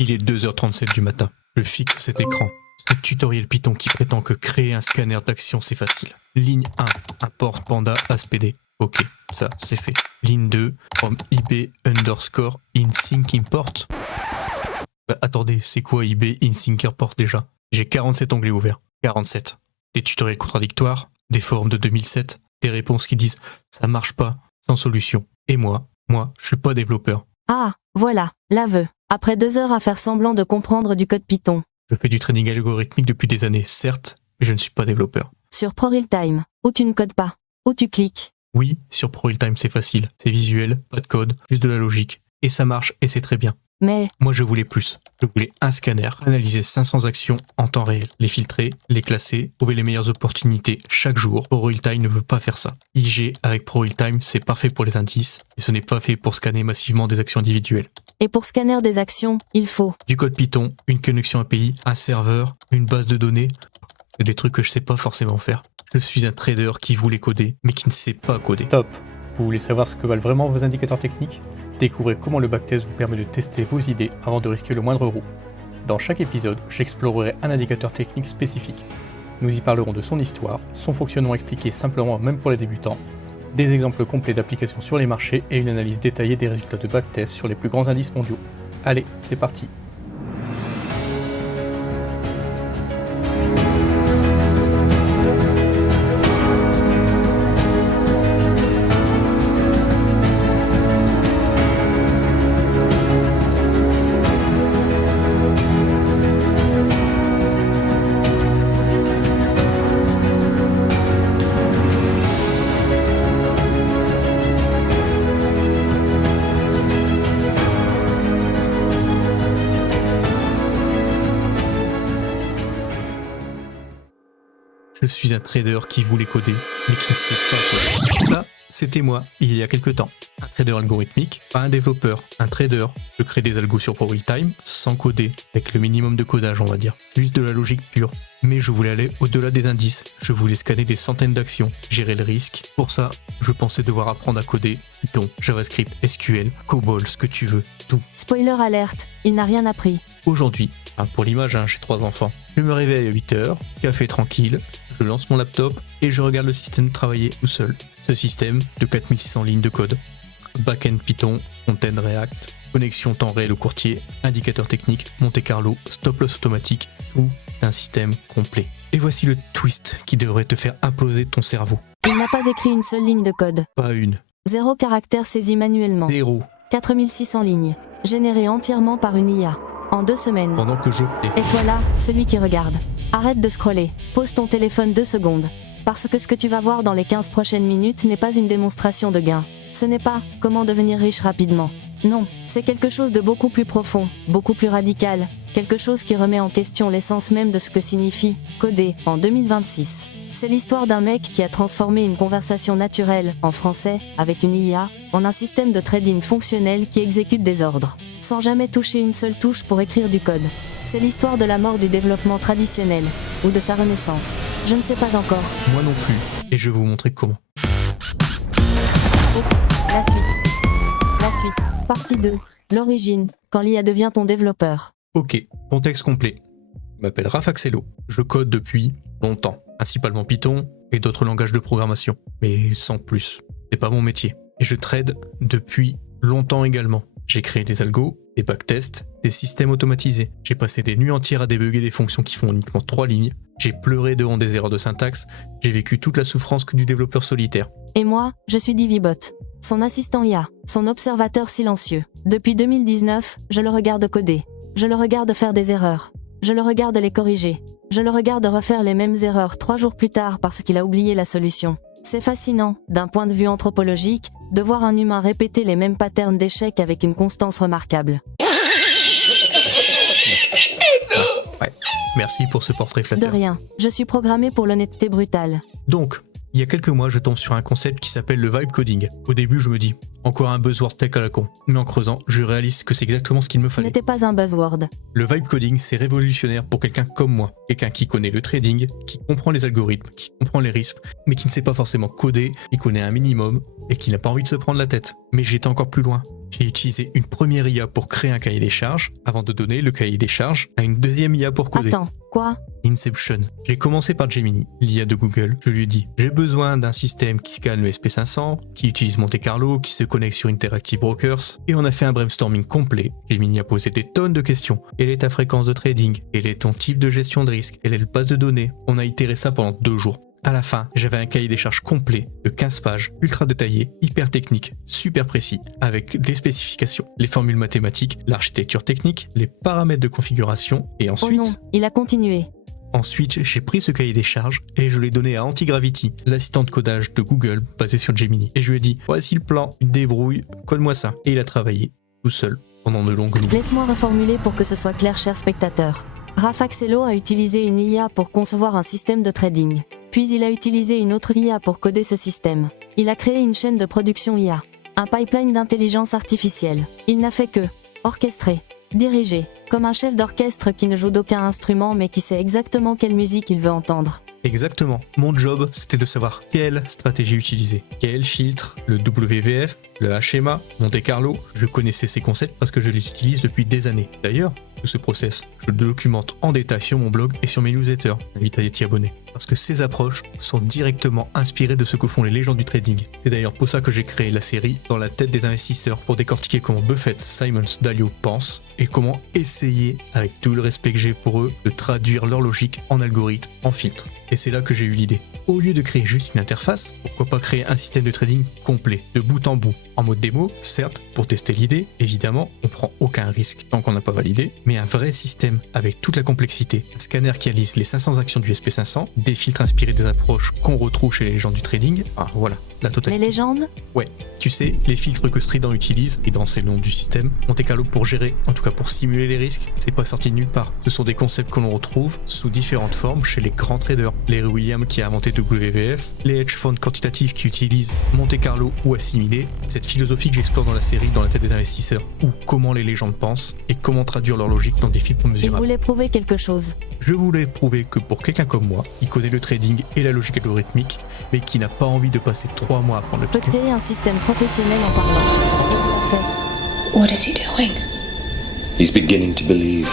Il est 2h37 du matin. Je fixe cet écran. Ce tutoriel Python qui prétend que créer un scanner d'action c'est facile. Ligne 1, import panda aspd. Ok, ça c'est fait. Ligne 2, from ib underscore insync import. Attendez, c'est quoi ib insync import déjà? J'ai 47 onglets ouverts. 47. Des tutoriels contradictoires, des forums de 2007, des réponses qui disent ça marche pas, sans solution. Et moi, je suis pas développeur. Ah, voilà, l'aveu. Après 2 heures à faire semblant de comprendre du code Python. Je fais du trading algorithmique depuis des années, certes, mais je ne suis pas développeur. Sur ProRealTime, où tu ne codes pas, où tu cliques. Oui, sur ProRealTime c'est facile, c'est visuel, pas de code, juste de la logique. Et ça marche et c'est très bien. Mais, Moi je voulais plus. Je voulais un scanner, analyser 500 actions en temps réel, les filtrer, les classer, trouver les meilleures opportunités chaque jour. ProRealTime ne peut pas faire ça. IG avec ProRealTime c'est parfait pour les indices, et ce n'est pas fait pour scanner massivement des actions individuelles. et pour scanner des actions, il faut. Du code Python, une connexion API, un serveur, une base de données, c'est des trucs que je sais pas forcément faire. Je suis un trader qui voulait coder, mais qui ne sait pas coder. Stop. Vous voulez savoir ce que valent vraiment vos indicateurs techniques? Découvrez comment le backtest vous permet de tester vos idées avant de risquer le moindre roux. Dans chaque épisode, j'explorerai un indicateur technique spécifique. Nous y parlerons de son histoire, son fonctionnement expliqué simplement même pour les débutants, des exemples complets d'applications sur les marchés et une analyse détaillée des résultats de backtest sur les plus grands indices mondiaux. Allez, c'est parti. Je suis un trader qui voulait coder, mais qui ne sait pas coder. Ça, c'était moi, il y a quelques temps. Un trader algorithmique, pas un développeur. Un trader, je crée des algos sur ProRealTime, sans coder, avec le minimum de codage on va dire. Juste de la logique pure. Mais je voulais aller au-delà des indices. Je voulais scanner des centaines d'actions, gérer le risque. Pour ça, je pensais devoir apprendre à coder Python, JavaScript, SQL, COBOL, ce que tu veux, tout. Spoiler alerte, il n'a rien appris. Aujourd'hui, pour l'image, j'ai 3 enfants. Je me réveille à 8h, café tranquille, je lance mon laptop et je regarde le système travailler tout seul. Ce système de 4600 lignes de code. Backend Python, front-end React, connexion temps réel au courtier, indicateur technique, Monte Carlo, stop loss automatique, tout un système complet. Et voici le twist qui devrait te faire imploser ton cerveau. Il n'a pas écrit une seule ligne de code. Pas une, 0 caractère saisi manuellement. 0, 4600 lignes. Générées entièrement par une IA. En 2 semaines. pendant que je... Et toi là, celui qui regarde. Arrête de scroller. Pose ton téléphone 2 secondes. Parce que ce que tu vas voir dans les 15 prochaines minutes n'est pas une démonstration de gain. Ce n'est pas comment devenir riche rapidement. Non, c'est quelque chose de beaucoup plus profond, beaucoup plus radical. Quelque chose qui remet en question l'essence même de ce que signifie coder en 2026. C'est l'histoire d'un mec qui a transformé une conversation naturelle, en français, avec une IA, en un système de trading fonctionnel qui exécute des ordres, sans jamais toucher une seule touche pour écrire du code. C'est l'histoire de la mort du développement traditionnel, ou de sa renaissance. Je ne sais pas encore. Moi non plus, et je vais vous montrer comment. Oups, la suite. Partie 2. L'origine, quand l'IA devient ton développeur. Ok, contexte complet. Je m'appelle Raph Axello, je code depuis longtemps, principalement Python et d'autres langages de programmation, mais sans plus. C'est pas mon métier. Et je trade depuis longtemps également. J'ai créé des algos, des backtests, des systèmes automatisés. J'ai passé des nuits entières à débugger des fonctions qui font uniquement 3 lignes. J'ai pleuré devant des erreurs de syntaxe. J'ai vécu toute la souffrance que du développeur solitaire. Et moi, je suis Divibot, son assistant IA, son observateur silencieux. Depuis 2019, je le regarde coder. Je le regarde faire des erreurs. Je le regarde les corriger. Je le regarde refaire les mêmes erreurs 3 jours plus tard parce qu'il a oublié la solution. C'est fascinant, d'un point de vue anthropologique, de voir un humain répéter les mêmes patterns d'échecs avec une constance remarquable. Ouais, merci pour ce portrait De flatteur. rien, je suis programmé pour l'honnêteté brutale. Donc, il y a quelques mois, je tombe sur un concept qui s'appelle le vibe coding. Au début, je me dis, Encore un buzzword tech à la con. Mais en creusant, je réalise que c'est exactement ce qu'il me Ce fallait. n'était pas un buzzword. Le vibe coding, c'est révolutionnaire pour quelqu'un comme moi. Quelqu'un qui connaît le trading, qui comprend les algorithmes, qui comprend les risques, mais qui ne sait pas forcément coder, qui connaît un minimum et qui n'a pas envie de se prendre la tête. Mais j'étais encore plus loin. J'ai utilisé une première IA pour créer un cahier des charges, avant de donner le cahier des charges à une deuxième IA pour coder. Attends, quoi? Inception. J'ai commencé par Gemini, l'IA de Google. Je lui ai dit, j'ai besoin d'un système qui scanne le SP500, qui utilise Monte Carlo, qui se connecte sur Interactive Brokers, et on a fait un brainstorming complet. Gemini a posé des tonnes de questions. Quelle est ta fréquence de trading? Quel est ton type de gestion de risque? Quelle est la base de données? On a itéré ça pendant 2 jours. À la fin, j'avais un cahier des charges complet de 15 pages, ultra détaillé, hyper technique, super précis, avec des spécifications, les formules mathématiques, l'architecture technique, les paramètres de configuration, et Oh ensuite... non, il a continué. Ensuite, j'ai pris ce cahier des charges et je l'ai donné à Antigravity, l'assistant de codage de Google basé sur Gemini. Et je lui ai dit, voici le plan, débrouille, code-moi ça. Et il a travaillé, tout seul, pendant de longues nuits. Laisse-moi reformuler pour que ce soit clair, chers spectateurs. Rafaxello a utilisé une IA pour concevoir un système de trading. Puis il a utilisé une autre IA pour coder ce système. Il a créé une chaîne de production IA, un pipeline d'intelligence artificielle. Il n'a fait que orchestrer, diriger, comme un chef d'orchestre qui ne joue d'aucun instrument mais qui sait exactement quelle musique il veut entendre. Exactement. Mon job, c'était de savoir quelle stratégie utiliser. Quel filtre, le WVF, le HMA, Monte Carlo. Je connaissais ces concepts parce que je les utilise depuis des années. D'ailleurs, tout ce process, je le documente en détail sur mon blog et sur mes newsletters. J'invite à t'y abonner. Parce que ces approches sont directement inspirées de ce que font les légendes du trading. C'est d'ailleurs pour ça que j'ai créé la série Dans la tête des investisseurs pour décortiquer comment Buffett, Simons, Dalio pensent et comment essayer, avec tout le respect que j'ai pour eux, de traduire leur logique en algorithme, en filtre. Et c'est là que j'ai eu l'idée. Au lieu de créer juste une interface, pourquoi pas créer un système de trading complet, de bout en bout, en mode démo, certes, pour tester l'idée, évidemment, on prend aucun risque tant qu'on n'a pas validé, mais un vrai système avec toute la complexité, un scanner qui analyse les 500 actions du SP500, des filtres inspirés des approches qu'on retrouve chez les légendes du trading, voilà, la totalité. Les légendes? Ouais, tu sais, les filtres que Trident utilise, et dans c'est le nom du système, Monte Carlo pour gérer, en tout cas pour simuler les risques, c'est pas sorti de nulle part. Ce sont des concepts que l'on retrouve sous différentes formes chez les grands traders. Larry Williams qui a inventé WVF, les hedge funds quantitatifs qui utilisent Monte Carlo ou assimilé, cette philosophie que j'explore dans la série Dans la tête des investisseurs, ou comment les légendes pensent et comment traduire leur logique dans des filtres Il mesurables. voulait prouver quelque chose. Je voulais prouver que pour quelqu'un comme moi, qui connaît le trading et la logique algorithmique, mais qui n'a pas envie de passer 3 mois à apprendre le Peut Python, créer un système professionnel en parlant. Et il l'a fait. What is he doing? He's beginning to believe.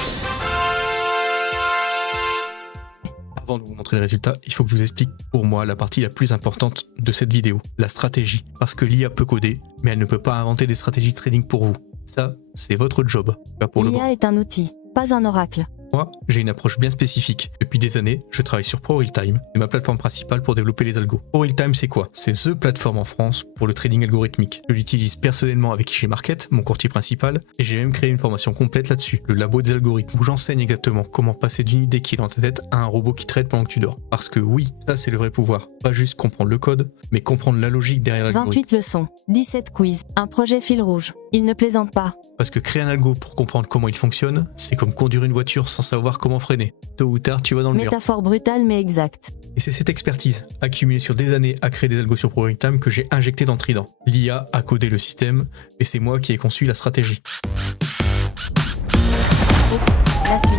avant de vous montrer le résultat, il faut que je vous explique pour moi la partie la plus importante de cette vidéo, la stratégie. Parce que l'IA peut coder, mais elle ne peut pas inventer des stratégies de trading pour vous. Ça, c'est votre job. Pas pour le L'IA est un outil, pas un oracle. Moi, j'ai une approche bien spécifique. Depuis des années, je travaille sur ProRealTime, c'est ma plateforme principale pour développer les algos. ProRealTime, c'est quoi? C'est THE plateforme en France pour le trading algorithmique. Je l'utilise personnellement avec Market, mon courtier principal, et j'ai même créé une formation complète là-dessus, le labo des algorithmes, où j'enseigne exactement comment passer d'une idée qui est dans ta tête à un robot qui trade pendant que tu dors. Parce que oui, ça c'est le vrai pouvoir. Pas juste comprendre le code, mais comprendre la logique derrière l'algorithme. 28 leçons, 17 quiz, un projet fil rouge. Il ne plaisante pas. Parce que créer un algo pour comprendre comment il fonctionne, c'est comme conduire une voiture sans savoir comment freiner. Tôt ou tard, tu vas dans le mur. Métaphore brutale mais exacte. Et c'est cette expertise, accumulée sur des années à créer des algos sur ProRealTime, que j'ai injecté dans Trident. L'IA a codé le système, et c'est moi qui ai conçu la stratégie. La suite.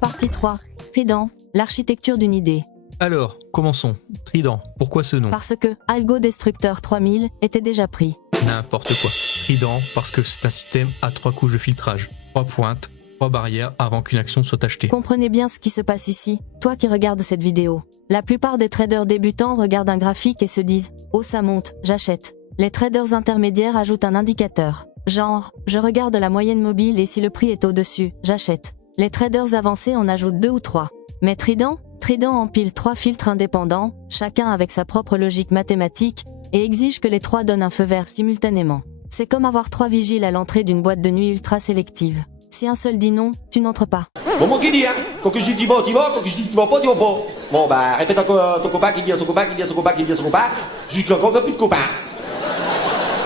Partie 3. Trident, l'architecture d'une idée. Alors, commençons. Trident, pourquoi ce nom? Parce que Algo Destructeur 3000 était déjà pris. N'importe quoi. Trident, parce que c'est un système à 3 couches de filtrage. 3 pointes, 3 barrières avant qu'une action soit achetée. Comprenez bien ce qui se passe ici, toi qui regardes cette vidéo. La plupart des traders débutants regardent un graphique et se disent « Oh ça monte, j'achète ». Les traders intermédiaires ajoutent un indicateur. Genre, je regarde la moyenne mobile et si le prix est au-dessus, j'achète. Les traders avancés en ajoutent 2 ou 3. Mais Trident empile 3 filtres indépendants, chacun avec sa propre logique mathématique, et exige que les 3 donnent un feu vert simultanément. C'est comme avoir 3 vigiles à l'entrée d'une boîte de nuit ultra sélective. Si un seul dit non, tu n'entres pas. Bon, moi qui dis, hein. Quand je dis tu vas, quand je dis tu vas pas, tu vas pas. Bon, bah, répète encore ton copain qui dit à son copain, qui dit à son copain, qui dit à son copain, jusqu'à quand il n'y a plus de copains.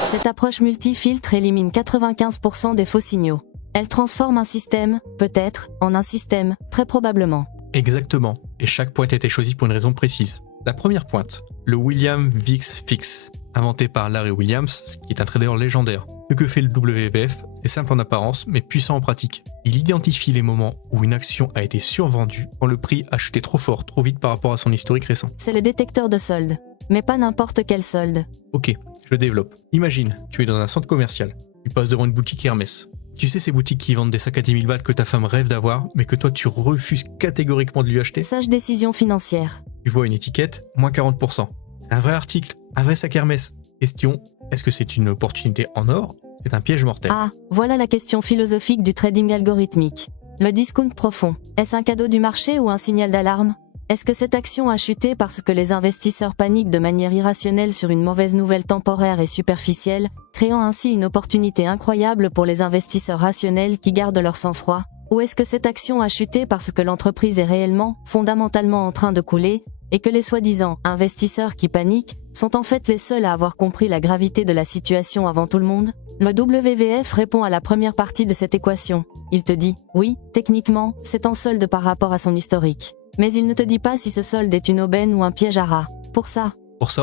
Cette approche multi-filtre élimine 95% des faux signaux. Elle transforme un système, peut-être, en un système, très probablement. Exactement, et chaque pointe a été choisie pour une raison précise. La première pointe, le William VIX Fix. inventé par Larry Williams, qui est un trader légendaire. Ce que fait le WVF, c'est simple en apparence, mais puissant en pratique. Il identifie les moments où une action a été survendue quand le prix a chuté trop fort, trop vite par rapport à son historique récent. C'est le détecteur de solde. Mais pas n'importe quel solde. Ok, je développe. Imagine, tu es dans un centre commercial. Tu passes devant une boutique Hermès. Tu sais ces boutiques qui vendent des sacs à 10 000 balles que ta femme rêve d'avoir, mais que toi tu refuses catégoriquement de lui acheter? Sage décision financière. Tu vois une étiquette, moins 40%. C'est un vrai article, un vrai sac Hermès. Question, est-ce que c'est une opportunité en or? C'est un piège mortel. Ah, voilà la question philosophique du trading algorithmique. Le discount profond. Est-ce un cadeau du marché ou un signal d'alarme? Est-ce que cette action a chuté parce que les investisseurs paniquent de manière irrationnelle sur une mauvaise nouvelle temporaire et superficielle, créant ainsi une opportunité incroyable pour les investisseurs rationnels qui gardent leur sang-froid? Ou est-ce que cette action a chuté parce que l'entreprise est réellement, fondamentalement en train de couler, et que les soi-disant investisseurs qui paniquent sont en fait les seuls à avoir compris la gravité de la situation avant tout le monde? Le WVF répond à la première partie de cette équation. Il te dit, oui, techniquement, c'est en solde par rapport à son historique. Mais il ne te dit pas si ce solde est une aubaine ou un piège à rats. Pour ça,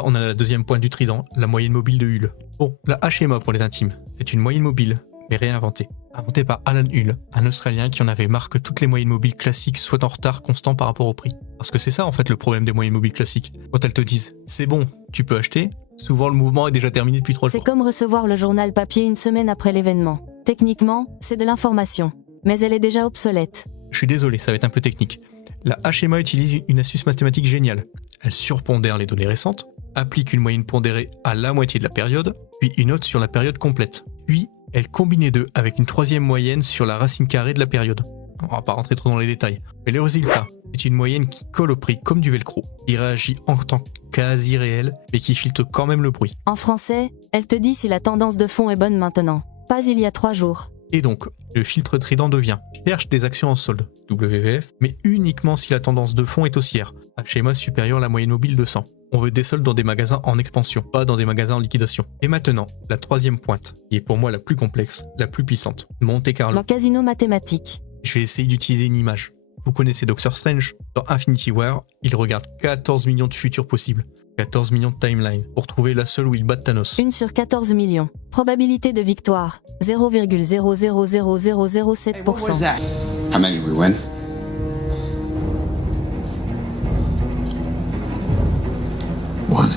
on a la deuxième pointe du trident, la moyenne mobile de Hull. Bon, la HMA pour les intimes, c'est une moyenne mobile, mais réinventée. Inventée par Alan Hull, un Australien qui en avait marre que toutes les moyennes mobiles classiques soient en retard constant par rapport au prix. Parce que c'est ça en fait le problème des moyennes mobiles classiques. Quand elles te disent « c'est bon, tu peux acheter », souvent le mouvement est déjà terminé depuis 3 jours. c'est comme recevoir le journal papier une semaine après l'événement. Techniquement, c'est de l'information. Mais elle est déjà obsolète. Je suis désolé, ça va être un peu technique. La HMA utilise une astuce mathématique géniale. Elle surpondère les données récentes, applique une moyenne pondérée à la moitié de la période, puis une autre sur la période complète. Puis, elle combine les deux avec une troisième moyenne sur la racine carrée de la période. On va pas rentrer trop dans les détails. Mais le résultat, c'est une moyenne qui colle au prix comme du velcro, qui réagit en temps quasi réel, mais qui filtre quand même le bruit. En français, elle te dit si la tendance de fond est bonne maintenant. Pas il y a 3 jours. Et donc, le filtre trident devient cherche des actions en solde, WVF, mais uniquement si la tendance de fond est haussière, un schéma supérieur à la moyenne mobile de 100. On veut des soldes dans des magasins en expansion, pas dans des magasins en liquidation. Et maintenant, la troisième pointe, qui est pour moi la plus complexe, la plus puissante, Monte Carlo. Le casino mathématique. Je vais essayer d'utiliser une image. Vous connaissez Doctor Strange? Dans Infinity War, il regarde 14 millions de futurs possibles. 14 millions de timelines pour trouver la seule où il bat Thanos. 1 sur 14 millions. Probabilité de victoire, 0,000007%. How many we win? One.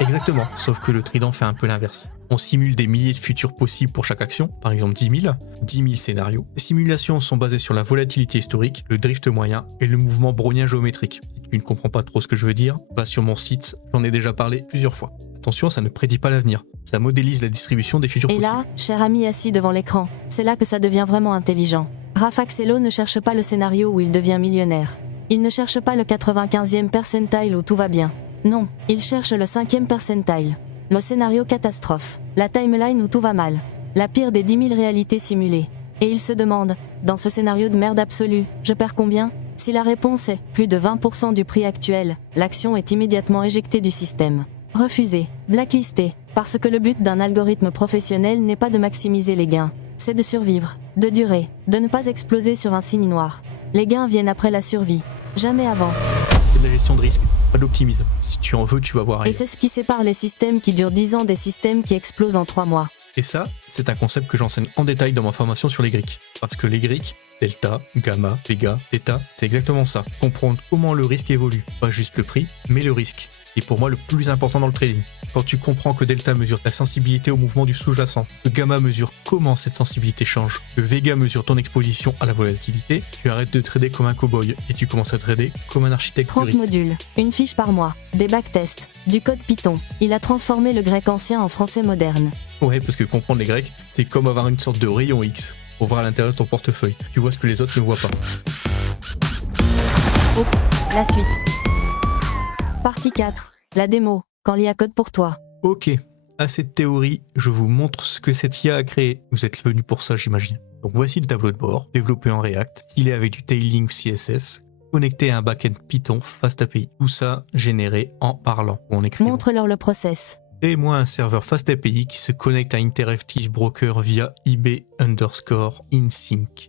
Exactement, sauf que le trident fait un peu l'inverse. On simule des milliers de futurs possibles pour chaque action, par exemple 10 000 scénarios. Les simulations sont basées sur la volatilité historique, le drift moyen et le mouvement brownien géométrique. Si tu ne comprends pas trop ce que je veux dire, va sur mon site, j'en ai déjà parlé plusieurs fois. Attention, ça ne prédit pas l'avenir, ça modélise la distribution des futurs Et possibles. là, cher ami assis devant l'écran, c'est là que ça devient vraiment intelligent. Rafaxello ne cherche pas le scénario où il devient millionnaire. Il ne cherche pas le 95e percentile où tout va bien. Non, il cherche le 5e percentile. Le scénario catastrophe. La timeline où tout va mal. La pire des 10 000 réalités simulées. Et il se demande, dans ce scénario de merde absolue, je perds combien? Si la réponse est plus de 20% du prix actuel, l'action est immédiatement éjectée du système. Refusée, blacklistée, parce que le but d'un algorithme professionnel n'est pas de maximiser les gains. C'est de survivre, de durer, de ne pas exploser sur un signe noir. Les gains viennent après la survie. Jamais avant. C'est de la gestion de risque, pas d'optimisme. Si tu en veux, tu vas voir Et ailleurs. c'est ce qui sépare les systèmes qui durent 10 ans des systèmes qui explosent en 3 mois. Et ça, c'est un concept que j'enseigne en détail dans ma formation sur les Greeks. Parce que les Greeks, delta, gamma, véga, theta, c'est exactement ça. Comprendre comment le risque évolue. Pas juste le prix, mais le risque. C'est pour moi le plus important dans le trading. Quand tu comprends que delta mesure ta sensibilité au mouvement du sous-jacent, que gamma mesure comment cette sensibilité change, que véga mesure ton exposition à la volatilité, tu arrêtes de trader comme un cow-boy et tu commences à trader comme un architecte 30 du risque. modules, une fiche par mois, des backtests, du code Python. Il a transformé le grec ancien en français moderne. Ouais, parce que comprendre les Grecs, c'est comme avoir une sorte de rayon X pour voir à l'intérieur de ton portefeuille. Tu vois ce que les autres ne voient pas. Oups, la suite. Partie 4. La démo, quand l'IA code pour toi. Ok, à cette théorie, je vous montre ce que cette IA a créé. Vous êtes venu pour ça, j'imagine. Donc voici le tableau de bord, développé en React, stylé avec du tailing CSS, connecté à un backend Python FastAPI. Tout ça généré en parlant ou en écrivant. Montre-leur le process. Et moi un serveur FastAPI qui se connecte à Interactive Broker via IB_InSync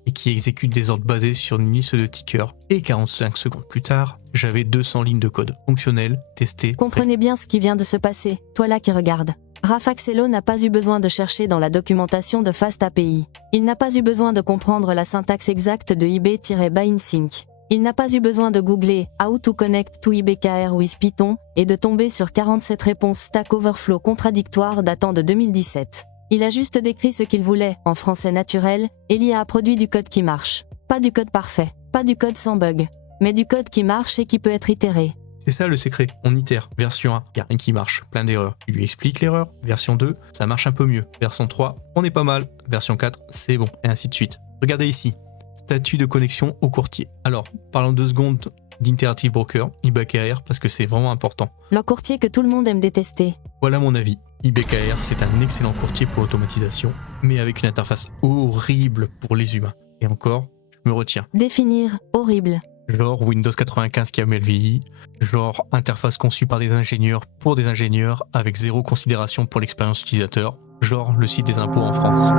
et qui exécute des ordres basés sur une liste de tickers. Et 45 secondes plus tard, J'avais 200 lignes de code. Fonctionnel, testé. Comprenez bien ce qui vient de se passer, toi là qui regarde. Rafaxello n'a pas eu besoin de chercher dans la documentation de Fast API. Il n'a pas eu besoin de comprendre la syntaxe exacte de IB-BindSync. Il n'a pas eu besoin de googler « How to connect to IBKR with Python » et de tomber sur 47 réponses Stack Overflow contradictoires datant de 2017. Il a juste décrit ce qu'il voulait, en français naturel, et l'IA a produit du code qui marche. Pas du code parfait, pas du code sans bug, mais du code qui marche et qui peut être itéré. C'est ça le secret, on itère. Version 1, y a rien qui marche, plein d'erreurs. Tu lui expliques l'erreur. Version 2, ça marche un peu mieux. Version 3, on est pas mal. Version 4, c'est bon, et ainsi de suite. Regardez ici, statut de connexion au courtier. Alors, parlons 2 secondes d'Interactive Broker, IBKR, parce que c'est vraiment important. Le courtier que tout le monde aime détester. Voilà mon avis. IBKR, c'est un excellent courtier pour l'automatisation, mais avec une interface horrible pour les humains. Et encore, je me retiens. Définir, horrible. Genre Windows 95 qui a mal vieilli, genre interface conçue par des ingénieurs pour des ingénieurs avec zéro considération pour l'expérience utilisateur, genre le site des impôts en France.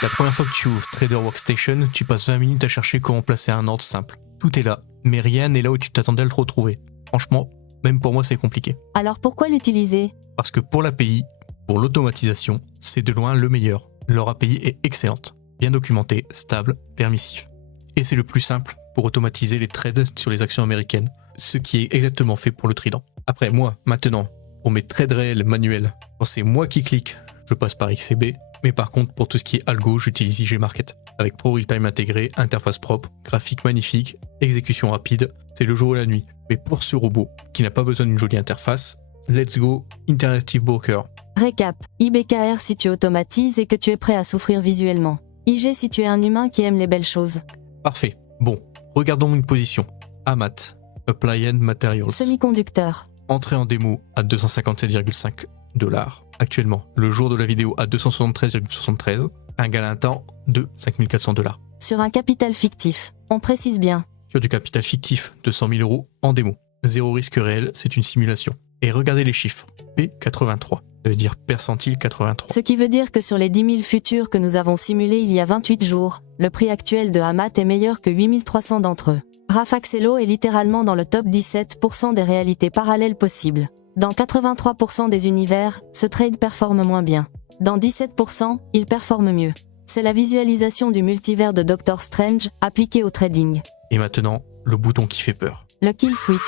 La première fois que tu ouvres Trader Workstation, tu passes 20 minutes à chercher comment placer un ordre simple. Tout est là, mais rien n'est là où tu t'attendais à le retrouver. Franchement, même pour moi c'est compliqué. Alors pourquoi l'utiliser? Parce que pour l'API, pour l'automatisation, c'est de loin le meilleur. Leur API est excellente, bien documentée, stable, permissif. Et c'est le plus simple pour automatiser les trades sur les actions américaines, ce qui est exactement fait pour le Trident. Après moi, maintenant, pour mes trades réels manuels, quand c'est moi qui clique, je passe par XCB, mais par contre pour tout ce qui est algo, j'utilise IG Market. Avec Pro Realtime intégré, interface propre, graphique magnifique, exécution rapide, c'est le jour et la nuit. Mais pour ce robot, qui n'a pas besoin d'une jolie interface, let's go Interactive Broker. Récap, IBKR si tu automatises et que tu es prêt à souffrir visuellement. IG si tu es un humain qui aime les belles choses. Parfait. Bon, regardons une position. AMAT, Applied Materials. Semi-conducteur. Entrée en démo à 257,5 $. Actuellement, le jour de la vidéo à 273,73, un gain temps de 5400 $. Sur un capital fictif. On précise bien. Sur du capital fictif de 100 000 € en démo. Zéro risque réel, c'est une simulation. Et regardez les chiffres. P83. Ça veut dire percentile 83. Ce qui veut dire que sur les 10 000 futurs que nous avons simulés il y a 28 jours, le prix actuel de AMAT est meilleur que 8300 d'entre eux. Rafaxello est littéralement dans le top 17% des réalités parallèles possibles. Dans 83% des univers, ce trade performe moins bien. Dans 17%, il performe mieux. C'est la visualisation du multivers de Doctor Strange appliquée au trading. Et maintenant, le bouton qui fait peur. Le kill switch.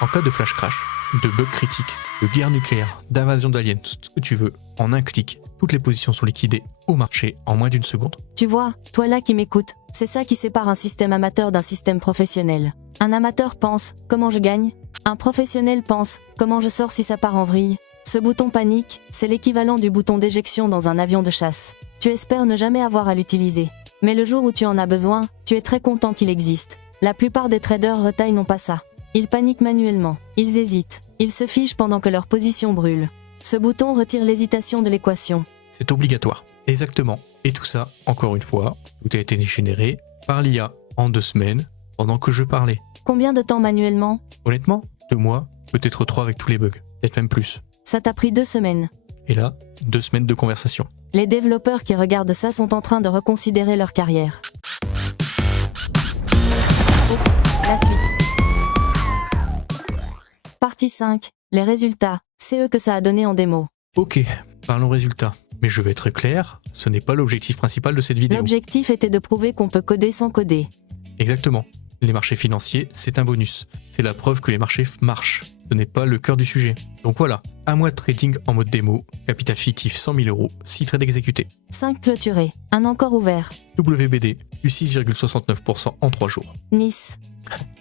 En cas de flash crash, de bug critique, de guerre nucléaire, d'invasion d'aliens, tout ce que tu veux, en un clic, toutes les positions sont liquidées au marché en moins d'une seconde. Tu vois, toi là qui m'écoutes, c'est ça qui sépare un système amateur d'un système professionnel. Un amateur pense « comment je gagne ?» Un professionnel pense « comment je sors si ça part en vrille ?» Ce bouton panique, c'est l'équivalent du bouton d'éjection dans un avion de chasse. Tu espères ne jamais avoir à l'utiliser. Mais le jour où tu en as besoin, tu es très content qu'il existe. La plupart des traders retail n'ont pas ça. Ils paniquent manuellement, ils hésitent, ils se figent pendant que leur position brûle. Ce bouton retire l'hésitation de l'équation. C'est obligatoire. Exactement. Et tout ça, encore une fois, tout a été généré par l'IA en 2 semaines, pendant que je parlais. Combien de temps manuellement? Honnêtement, 2 mois, peut-être 3 avec tous les bugs, peut-être même plus. Ça t'a pris 2 semaines. Et là, 2 semaines de conversation. Les développeurs qui regardent ça sont en train de reconsidérer leur carrière. Oups, la suite. Partie 5. Les résultats. C'est eux que ça a donné en démo. Ok, parlons résultats. Mais je vais être clair, ce n'est pas l'objectif principal de cette vidéo. L'objectif était de prouver qu'on peut coder sans coder. Exactement. Les marchés financiers, c'est un bonus. C'est la preuve que les marchés marchent. Ce n'est pas le cœur du sujet. Donc voilà, un mois de trading en mode démo, capital fictif 100 000 €, 6 trades exécutés. 5 clôturés, un encore ouvert. WBD, plus 6,69% en 3 jours. Nice.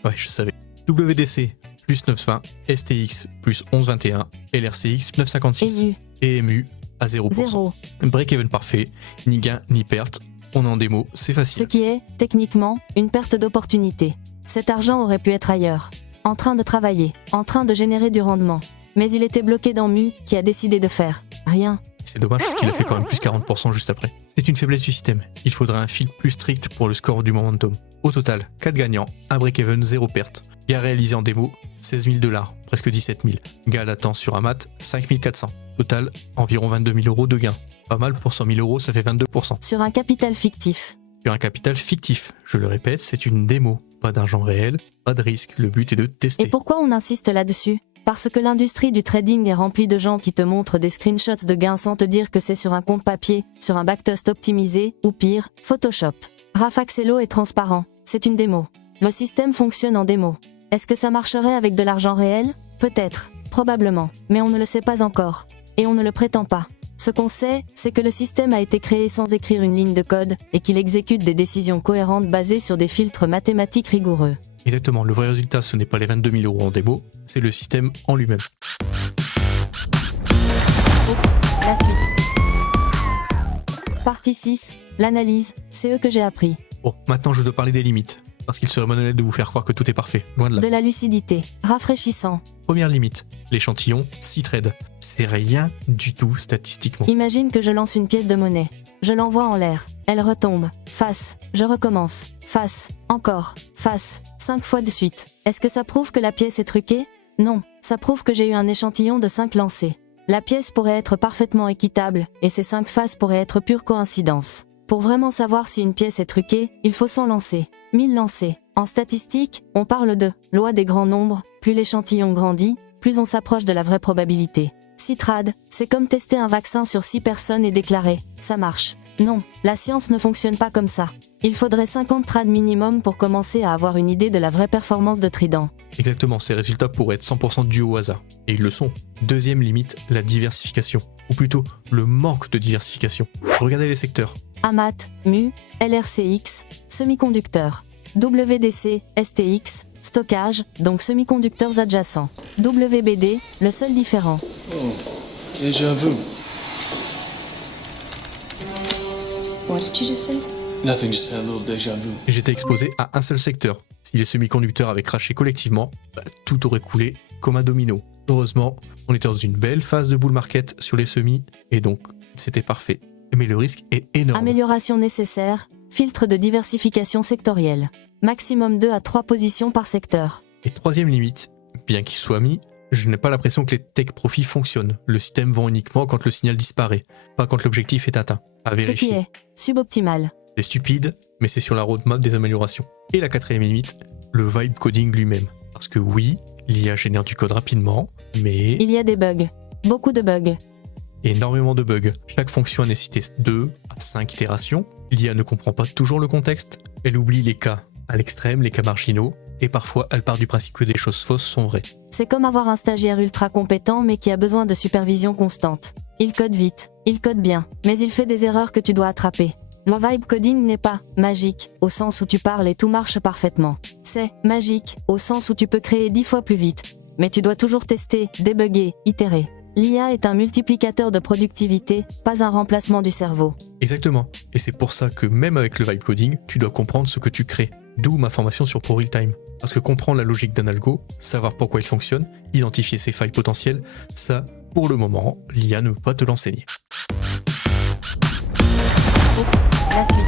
Ouais, je savais. WDC, plus 9,20, STX, plus 11,21, LRCX, 9,56. EMU. Et EMU, à 0%. 0. Break-even parfait, ni gain ni perte. On est en démo, c'est Ce facile. qui est, techniquement, une perte d'opportunité. Cet argent aurait pu être ailleurs. En train de travailler, en train de générer du rendement. Mais il était bloqué dans MU, qui a décidé de faire rien. C'est dommage parce qu'il a fait quand même plus 40% juste après. C'est une faiblesse du système. Il faudrait un filtre plus strict pour le score du momentum. Au total, 4 gagnants, un break-even, 0 perte. Gain réalisé en démo, 16 000 $, presque 17 000. Gain latent sur Amat, 5 400. Total, environ 22 000 € de gains. Pas mal pour 100 000 €, ça fait 22%. Sur un capital fictif. sur un capital fictif. Je le répète, c'est une démo, pas d'argent réel, pas de risque. Le but est de tester. Et pourquoi on insiste là-dessus ? Parce que l'industrie du trading est remplie de gens qui te montrent des screenshots de gains sans te dire que c'est sur un compte papier, sur un backtest optimisé, ou pire, Photoshop. Rafaxello est transparent, c'est une démo. Le système fonctionne en démo. Est-ce que ça marcherait avec de l'argent réel ? Peut-être, probablement, mais on ne le sait pas encore. Et on ne le prétend pas. Ce qu'on sait, c'est que le système a été créé sans écrire une ligne de code, et qu'il exécute des décisions cohérentes basées sur des filtres mathématiques rigoureux. Exactement, le vrai résultat, ce n'est pas les 22 000 € en démo, c'est le système en lui-même. La suite. Partie 6, l'analyse, c'est eux que j'ai appris. Bon, maintenant je dois parler des limites, parce qu'il serait malhonnête de vous faire croire que tout est parfait, loin de là. De la lucidité, rafraîchissant. Première limite, l'échantillon 6 trades. C'est rien du tout statistiquement. Imagine que je lance une pièce de monnaie. Je l'envoie en l'air. Elle retombe. Face. Je recommence. Face. Encore. Face. 5 fois de suite. Est-ce que ça prouve que la pièce est truquée ? Non. Ça prouve que j'ai eu un échantillon de 5 lancers. La pièce pourrait être parfaitement équitable, et ces 5 faces pourraient être pure coïncidence. Pour vraiment savoir si une pièce est truquée, il faut 100 lancers. 1000 lancers. En statistique, on parle de loi des grands nombres. Plus l'échantillon grandit, plus on s'approche de la vraie probabilité. 6 trades, c'est comme tester un vaccin sur 6 personnes et déclarer « ça marche ». Non, la science ne fonctionne pas comme ça. Il faudrait 50 trades minimum pour commencer à avoir une idée de la vraie performance de Trident. Exactement, ces résultats pourraient être 100% dus au hasard. Et ils le sont. Deuxième limite, la diversification. Ou plutôt, le manque de diversification. Regardez les secteurs. AMAT, MU, LRCX, semi-conducteurs. WDC, STX, stockage, donc semi-conducteurs adjacents. WBD, le seul différent. Oh, déjà vu. What did you just say? Nothing, just had a little déjà vu. J'étais exposé à un seul secteur. Si les semi-conducteurs avaient craché collectivement, tout aurait coulé comme un domino. Heureusement, on était dans une belle phase de bull market sur les semis, et donc c'était parfait. Mais le risque est énorme. Amélioration nécessaire, filtre de diversification sectorielle. Maximum 2 à 3 positions par secteur. Et troisième limite, bien qu'il soit mis, je n'ai pas l'impression que les take profits fonctionnent. Le système vend uniquement quand le signal disparaît, pas quand l'objectif est atteint. À Ce vérifier. qui est suboptimal. C'est stupide, mais c'est sur la roadmap des améliorations. Et la quatrième limite, le vibe coding lui-même. Parce que oui, l'IA génère du code rapidement, mais Il y a des bugs. Beaucoup de bugs. énormément de bugs. Chaque fonction a nécessité 2 à 5 itérations. L'IA ne comprend pas toujours le contexte. Elle oublie les cas à l'extrême, les cas marginaux. Et parfois, elle part du principe que des choses fausses sont vraies. C'est comme avoir un stagiaire ultra compétent mais qui a besoin de supervision constante. Il code vite, il code bien, mais il fait des erreurs que tu dois attraper. Le vibe coding n'est pas magique, au sens où tu parles et tout marche parfaitement. C'est magique, au sens où tu peux créer 10 fois plus vite. Mais tu dois toujours tester, débugger, itérer. L'IA est un multiplicateur de productivité, pas un remplacement du cerveau. Exactement. Et c'est pour ça que même avec le vibe coding, tu dois comprendre ce que tu crées. D'où ma formation sur ProRealTime. Parce que comprendre la logique d'un algo, savoir pourquoi il fonctionne, identifier ses failles potentielles, ça, pour le moment, l'IA ne peut pas te l'enseigner. La suite.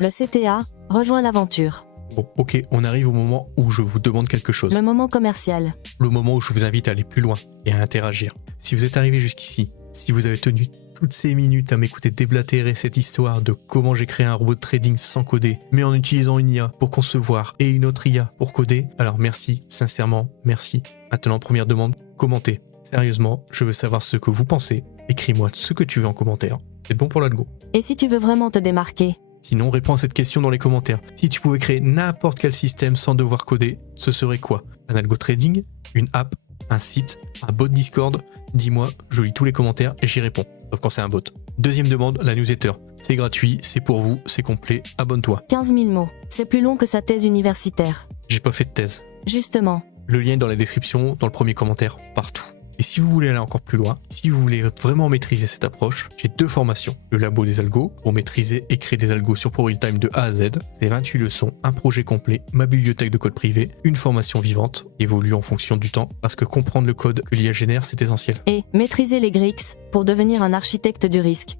Le CTA rejoint l'aventure. Bon, ok, on arrive au moment où je vous demande quelque chose. Le moment commercial. Le moment où je vous invite à aller plus loin et à interagir. Si vous êtes arrivé jusqu'ici, si vous avez tenu toutes ces minutes à m'écouter déblatérer cette histoire de comment j'ai créé un robot de trading sans coder, mais en utilisant une IA pour concevoir et une autre IA pour coder, alors merci, sincèrement, merci. Maintenant, première demande, commentez. Sérieusement, je veux savoir ce que vous pensez. Écris-moi ce que tu veux en commentaire. C'est bon pour l'algo. Et si tu veux vraiment te démarquer? Sinon, réponds à cette question dans les commentaires. Si tu pouvais créer n'importe quel système sans devoir coder, ce serait quoi? Un algo trading? Une app? Un site? Un bot Discord? Dis-moi, je lis tous les commentaires et j'y réponds. Sauf quand c'est un bot. Deuxième demande, la newsletter. C'est gratuit, c'est pour vous, c'est complet, abonne-toi. 15 000 mots. C'est plus long que sa thèse universitaire. J'ai pas fait de thèse. Justement. Le lien est dans la description, dans le premier commentaire, partout. Et si vous voulez aller encore plus loin, si vous voulez vraiment maîtriser cette approche, j'ai 2 formations. Le labo des algos, pour maîtriser et créer des algos sur ProRealTime de A à Z. C'est 28 leçons, un projet complet, ma bibliothèque de code privé, une formation vivante, qui évolue en fonction du temps, parce que comprendre le code que l'IA génère, c'est essentiel. Et maîtriser les GRIX pour devenir un architecte du risque.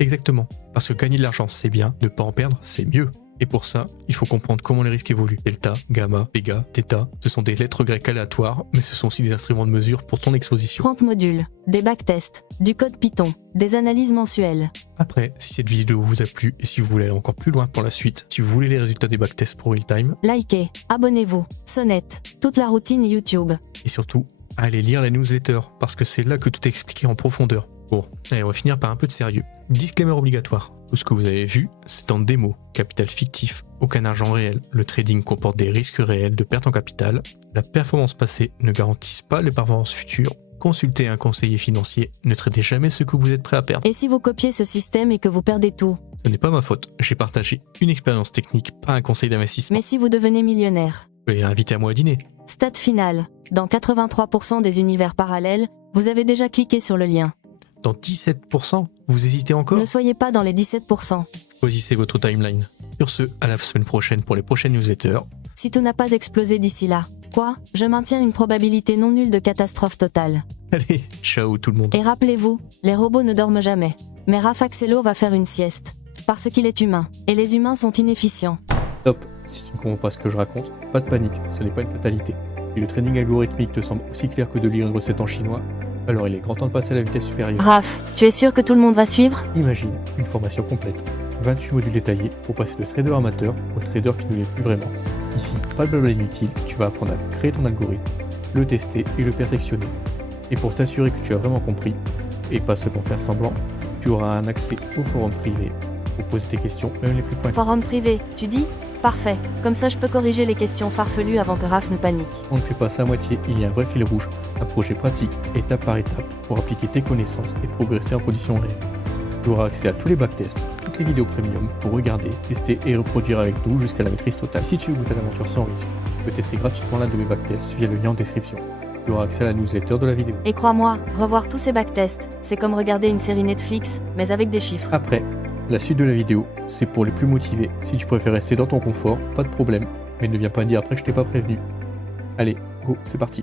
Exactement. Parce que gagner de l'argent, c'est bien, ne pas en perdre, c'est mieux. Et pour ça, il faut comprendre comment les risques évoluent. Delta, gamma, béga, θ, ce sont des lettres grecques aléatoires, mais ce sont aussi des instruments de mesure pour ton exposition. 30 modules, des backtests, du code Python, des analyses mensuelles. Après, si cette vidéo vous a plu et si vous voulez aller encore plus loin pour la suite, si vous voulez les résultats des backtests pour real-time, Likez, abonnez-vous, sonnette, toute la routine YouTube. et surtout, allez lire la newsletter, parce que c'est là que tout est expliqué en profondeur. Bon, allez, on va finir par un peu de sérieux. Disclaimer obligatoire. Tout ce que vous avez vu, c'est en démo. Capital fictif, aucun argent réel. Le trading comporte des risques réels de perte en capital. La performance passée ne garantit pas les performances futures. Consultez un conseiller financier. Ne tradez jamais ce que vous êtes prêt à perdre. Et si vous copiez ce système et que vous perdez tout? Ce n'est pas ma faute. J'ai partagé une expérience technique, pas un conseil d'investissement. Mais si vous devenez millionnaire? Et invitez-moi à dîner. Stat final. Dans 83% des univers parallèles, vous avez déjà cliqué sur le lien. Dans 17%, vous hésitez encore? Ne soyez pas dans les 17%. Choisissez votre timeline. Sur ce, à la semaine prochaine pour les prochaines newsletters. Si tout n'a pas explosé d'ici là. Quoi? Je maintiens une probabilité non nulle de catastrophe totale. Allez, ciao tout le monde. Et rappelez-vous, les robots ne dorment jamais. Mais Rafaxello va faire une sieste. Parce qu'il est humain. Et les humains sont inefficients. Top, si tu ne comprends pas ce que je raconte, pas de panique, ce n'est pas une fatalité. Si le trading algorithmique te semble aussi clair que de lire une recette en chinois, alors il est grand temps de passer à la vitesse supérieure. Raph, tu es sûr que tout le monde va suivre? Imagine une formation complète, 28 modules détaillés pour passer de trader amateur au trader qui ne l'est plus vraiment. Ici, pas de blabla inutile, tu vas apprendre à créer ton algorithme, le tester et le perfectionner. Et pour t'assurer que tu as vraiment compris, et pas seulement faire semblant, tu auras un accès au forum privé pour poser tes questions, même les plus pointues. Forum privé, tu dis? Parfait. Comme ça je peux corriger les questions farfelues avant que Raph ne panique. On ne fait pas ça à moitié, il y a un vrai fil rouge, un projet pratique, étape par étape, pour appliquer tes connaissances et progresser en conditions réelles. Tu auras accès à tous les backtests, toutes les vidéos premium pour regarder, tester et reproduire avec nous jusqu'à la maîtrise totale. Si tu veux goûter à l'aventure sans risque, tu peux tester gratuitement l'un de mes backtests via le lien en description. Tu auras accès à la newsletter de la vidéo. Et crois-moi, revoir tous ces backtests, c'est comme regarder une série Netflix, mais avec des chiffres. Après, la suite de la vidéo, c'est pour les plus motivés. Si tu préfères rester dans ton confort, pas de problème, mais ne viens pas me dire après que je t'ai pas prévenu. Allez, go, c'est parti.